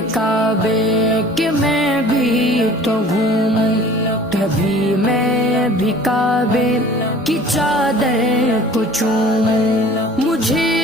काबे कि मैं भी तो घूमूं, कभी मैं भी काबे की चादर को चूमूं। मुझे